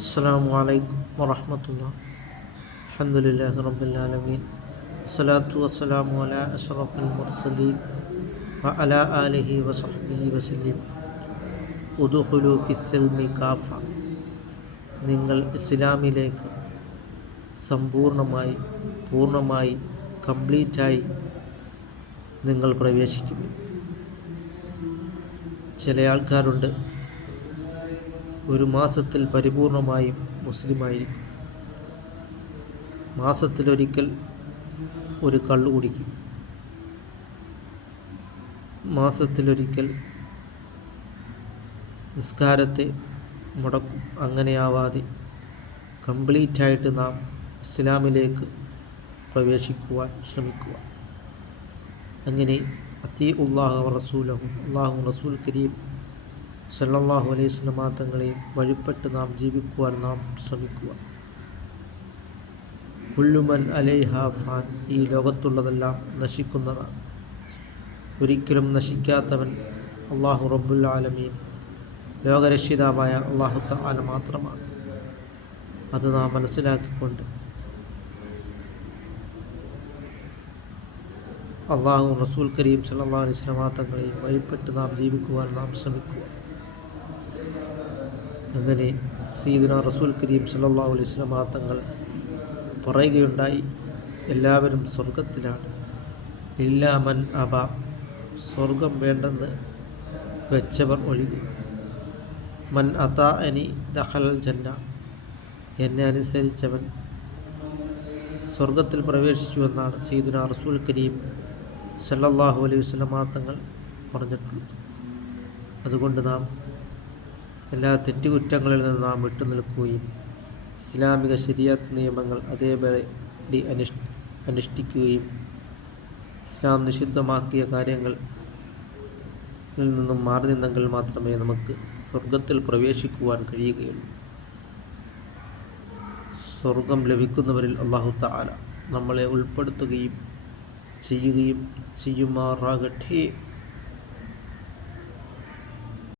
അസ്സലാമു അലൈക്കും വറഹ്മത്തുള്ളാഹി. അൽഹംദുലില്ലാഹി റബ്ബിൽ ആലമീൻ. അസ്സലാത്തു വസ്സലാമു അലാ അഷ്റഫിൽ മുർസലീൻ വഅലാ ആലിഹി വസഹ്ബിഹി വസല്ലം. ഉദ്ഖുലൂ ഫിസ്സൽമി കാഫ. നിങ്ങൾ ഇസ്ലാമിലേക്ക് പൂർണ്ണമായി കംപ്ലീറ്റായി നിങ്ങൾ പ്രവേശിക്കും. ചില ആൾക്കാരുണ്ട്, ഒരു മാസത്തിൽ പരിപൂർണമായും മുസ്ലിമായിരിക്കും. മാസത്തിലൊരിക്കൽ ഒരു കള്ളു കുടിക്കും, മാസത്തിലൊരിക്കൽ നിസ്കാരത്തെ മുടക്കും. അങ്ങനെയാവാതെ കംപ്ലീറ്റായിട്ട് നാം ഇസ്ലാമിലേക്ക് പ്രവേശിക്കുവാൻ ശ്രമിക്കുക. അങ്ങനെ അത്തീഉല്ലാഹ വറസൂലഹു, അല്ലാഹു റസൂൽ കരീം സല്ലല്ലാഹു അലൈഹി വസല്ലം തങ്ങളെയും വഴിപ്പെട്ട് നാം ജീവിക്കുവാൻ നാം ശ്രമിക്കുക. കുല്ലുമൻ അലൈഹാ ഫാൻ. ഈ ലോകത്തുള്ളതെല്ലാം നശിക്കുന്നതാണ്. ഒരിക്കലും നശിക്കാത്തവൻ അല്ലാഹു റബ്ബുൽ ആലമീൻ, ലോകരക്ഷിതാവായ അല്ലാഹു തആല മാത്രമാണ്. അത് നാം മനസ്സിലാക്കിക്കൊണ്ട് അല്ലാഹു റസൂൽ കരീം സല്ലല്ലാഹു അലൈഹി വസല്ലം തങ്ങളെയും വഴിപ്പെട്ട് നാം ജീവിക്കുവാൻ നാം ശ്രമിക്കുക. അങ്ങനെ സയ്യിദുനാ റസൂൽ കരീം സല്ലല്ലാഹു അലൈഹി വസല്ലം തങ്ങൾ പറയുകയുണ്ടായി, എല്ലാവരും സ്വർഗത്തിലാണ്, ഇല്ലാ മൻ അബ, സ്വർഗം വേണ്ടെന്ന് വെച്ചവർ ഒഴികെ. മൻ അതാഅനി ദഖലൽ ജന്ന, എന്നെ അനുസരിച്ചവൻ സ്വർഗത്തിൽ പ്രവേശിച്ചുവെന്നാണ് സയ്യിദുനാ റസൂൽ കരീം സല്ലല്ലാഹു അലൈഹി വസല്ലം തങ്ങൾ പറഞ്ഞിട്ടുള്ളത്. അതുകൊണ്ട് നാം എല്ലാ തെറ്റുകുറ്റങ്ങളിൽ നിന്ന് നാം വിട്ടുനിൽക്കുകയും ഇസ്ലാമിക ശരീഅത്ത് നിയമങ്ങൾ അതേപടി അനുഷ്ഠിക്കുകയും ഇസ്ലാം നിഷിദ്ധമാക്കിയ കാര്യങ്ങളിൽ നിന്നും മാറി നിന്നെങ്കിൽ മാത്രമേ നമുക്ക് സ്വർഗത്തിൽ പ്രവേശിക്കുവാൻ കഴിയുകയുള്ളൂ. സ്വർഗം ലഭിക്കുന്നവരിൽ അല്ലാഹു തആല നമ്മളെ ഉൾപ്പെടുത്തുകയും ചെയ്യുമാറാകട്ടെ.